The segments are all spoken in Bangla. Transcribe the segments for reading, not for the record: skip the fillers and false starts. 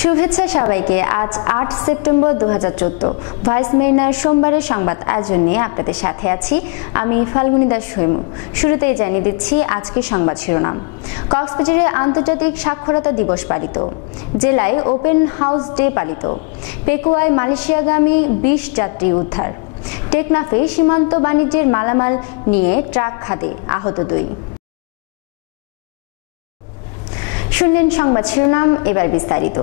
শুভেচ্ছা সবাইকে। আজ 8 সেপ্টেম্বর 2014 ভয়েস মেরিনার সোমবারের সংবাদ আয়োজন নিয়ে আপনাদের সাথে আছি আমি ফাল্গুনী দাস হৈমু। শুরুতেই জানিয়ে দিচ্ছি আজকের সংবাদ শিরোনাম। কক্সবাজারে আন্তর্জাতিক সাক্ষরতা দিবস পালিত, জেলায় ওপেন হাউস ডে পালিত, পেকুয়ায় মালয়েশিয়াগামী 20 যাত্রী উদ্ধার, টেকনাফে সীমান্ত বাণিজ্যের মালামাল নিয়ে ট্রাক খাদে আহত 2। শুনলেন সংবাদ শিরোনাম, এবার বিস্তারিত।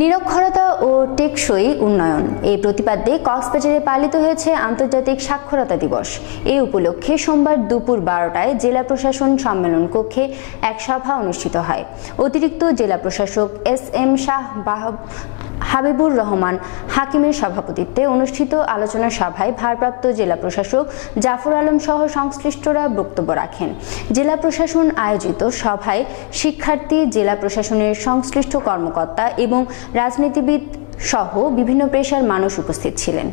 নিরক্ষরতা ও টেকসই উন্নয়ন এই প্রতিপাদ্যে কক্সবাজারে পালিত হয়েছে আন্তর্জাতিক সাক্ষরতা দিবস। এই উপলক্ষে সোমবার দুপুর 12টায় জেলা প্রশাসন সম্মেলন কক্ষে এক সভা অনুষ্ঠিত হয়। অতিরিক্ত জেলা প্রশাসক SM শাহ হাবিবুর রহমান হাকিমের সভাপতিত্বে অনুষ্ঠিত আলোচনা সভায় ভারপ্রাপ্ত জেলা প্রশাসক জাফর আলম সহ সংশ্লিষ্টরা বক্তব্য রাখেন। জেলা প্রশাসন আয়োজিত সভায় শিক্ষার্থী, জেলা প্রশাসনের সংশ্লিষ্ট কর্মকর্তা এবং রাজনীতিবিদ সহ বিভিন্ন পেশার মানুষ উপস্থিত ছিলেন।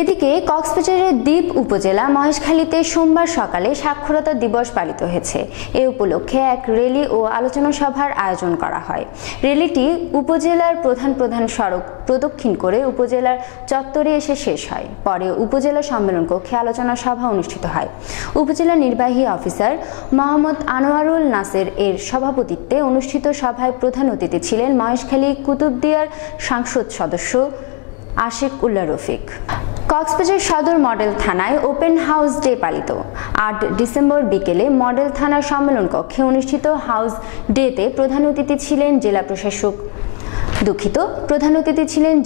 এদিকে কক্সবাজারের দ্বীপ উপজেলা মহেশখালীতে সোমবার সকালে সাক্ষরতা দিবস পালিত হয়েছে। এ উপলক্ষে এক র্যালি ও আলোচনা সভার আয়োজন করা হয়। র্যালিটি উপজেলার প্রধান সড়ক প্রদক্ষিণ করে উপজেলার চত্বরে এসে শেষ হয়। পরে উপজেলা সম্মেলন কক্ষে আলোচনা সভা অনুষ্ঠিত হয়। উপজেলা নির্বাহী অফিসার মোহাম্মদ আনোয়ারুল নাসের এর সভাপতিত্বে অনুষ্ঠিত সভায় প্রধান অতিথি ছিলেন মহেশখালী কুতুবদিয়ার সংসদ সদস্য আশিক উল্লাহ রফিক। কক্সবাজার সদর মডেল থানায় ওপেন হাউস ডে পালিত। 8 ডিসেম্বর বিকেলে মডেল থানার সম্মেলন কক্ষে অনুষ্ঠিত হাউস ডেতে প্রধান অতিথি ছিলেন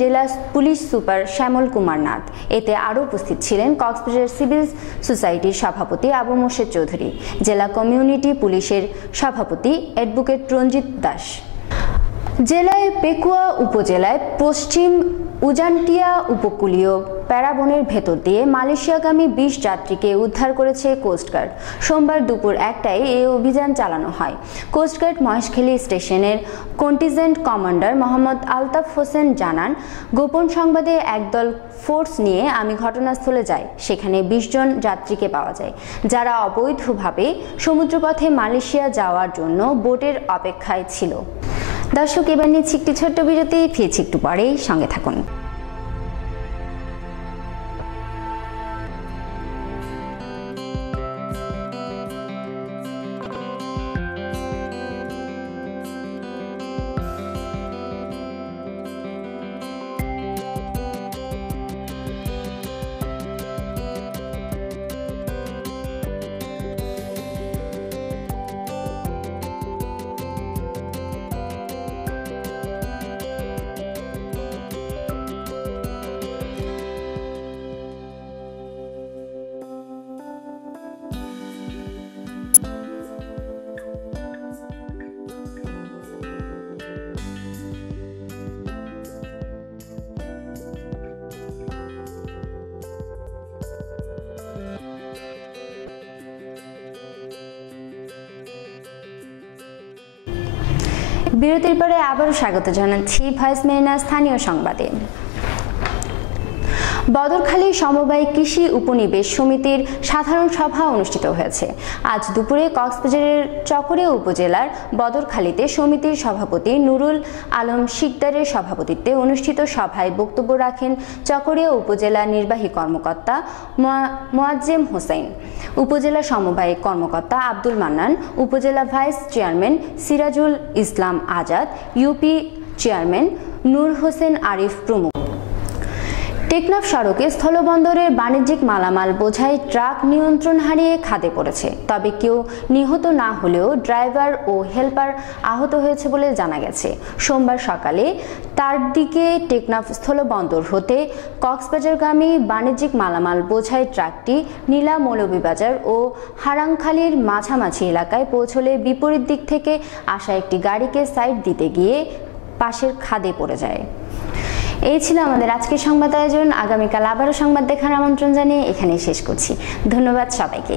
জেলা পুলিশ সুপার শ্যামল কুমার নাথ। এতে আরও উপস্থিত ছিলেন কক্সবাজার সিভিল সোসাইটির সভাপতি আবু মোর্শেদ চৌধুরী, জেলা কমিউনিটি পুলিশের সভাপতি অ্যাডভোকেট রঞ্জিত দাস। জেলায় পেকুয়া উপজেলায় পশ্চিম উজানটিয়া উপকূলীয় প্যারাবনের ভেতর দিয়ে মালয়েশিয়াগামী 20 যাত্রীকে উদ্ধার করেছে কোস্টগার্ড। সোমবার দুপুর 1টায় এই অভিযান চালানো হয়। কোস্টগার্ড মহেশখালী স্টেশনের কন্টিনজেন্ট কমান্ডার মোহাম্মদ আলতাফ হোসেন জানান, গোপন সংবাদে একদল ফোর্স নিয়ে আমি ঘটনাস্থলে যাই। সেখানে 20 জন যাত্রীকে পাওয়া যায়, যারা অবৈধভাবে সমুদ্রপথে মালয়েশিয়া যাওয়ার জন্য বোটের অপেক্ষায় ছিল। দর্শক, এবার নিচ্ছি একটি ছোট্ট বিরতি, ফিরছি একটু পরেই, সঙ্গে থাকুন। বিরতির পরে আবারও স্বাগত জানাচ্ছি ভয়েস মেরিনার স্থানীয় সংবাদে। বদরখালী সমবায় কৃষি উপনিবেশ সমিতির সাধারণ সভা অনুষ্ঠিত হয়েছে। আজ দুপুরে কক্সবাজারের চকরিয়া উপজেলার বদরখালীতে সমিতির সভাপতি নুরুল আলম শিকদারের সভাপতিত্বে অনুষ্ঠিত সভায় বক্তব্য রাখেন চকরিয়া উপজেলা নির্বাহী কর্মকর্তা মোয়াজ্জেম হোসেন, উপজেলা সমবায় কর্মকর্তা আব্দুল মান্নান, উপজেলা vice chairman Sirajul Islam Azad, UP chairman নূর হোসেন আরিফ প্রমুখ। টেকনাফ সড়কে স্থলবন্দরের বাণিজ্যিক মালামাল বোঝাই ট্রাক নিয়ন্ত্রণ হারিয়ে খাদে পড়েছে। তবে কেউ নিহত না হলেও ড্রাইভার ও হেলপার আহত হয়েছে বলে জানা গেছে। সোমবার সকালে তার দিকে টেকনাফ স্থলবন্দর হতে কক্সবাজারগামী বাণিজ্যিক মালামাল বোঝাই ট্রাকটি নীলা মৌলভীবাজার ও হারাংখালীর মাঝামাঝি এলাকায় পৌঁছলে বিপরীত দিক থেকে আসা একটি গাড়িকে সাইড দিতে গিয়ে পাশের খাদে পড়ে যায়। এই ছিল আমাদের আজকের সংবাদ আয়োজন। আগামীকাল আবারও সংবাদ দেখার আমন্ত্রণ জানিয়ে এখানেই শেষ করছি। ধন্যবাদ সবাইকে।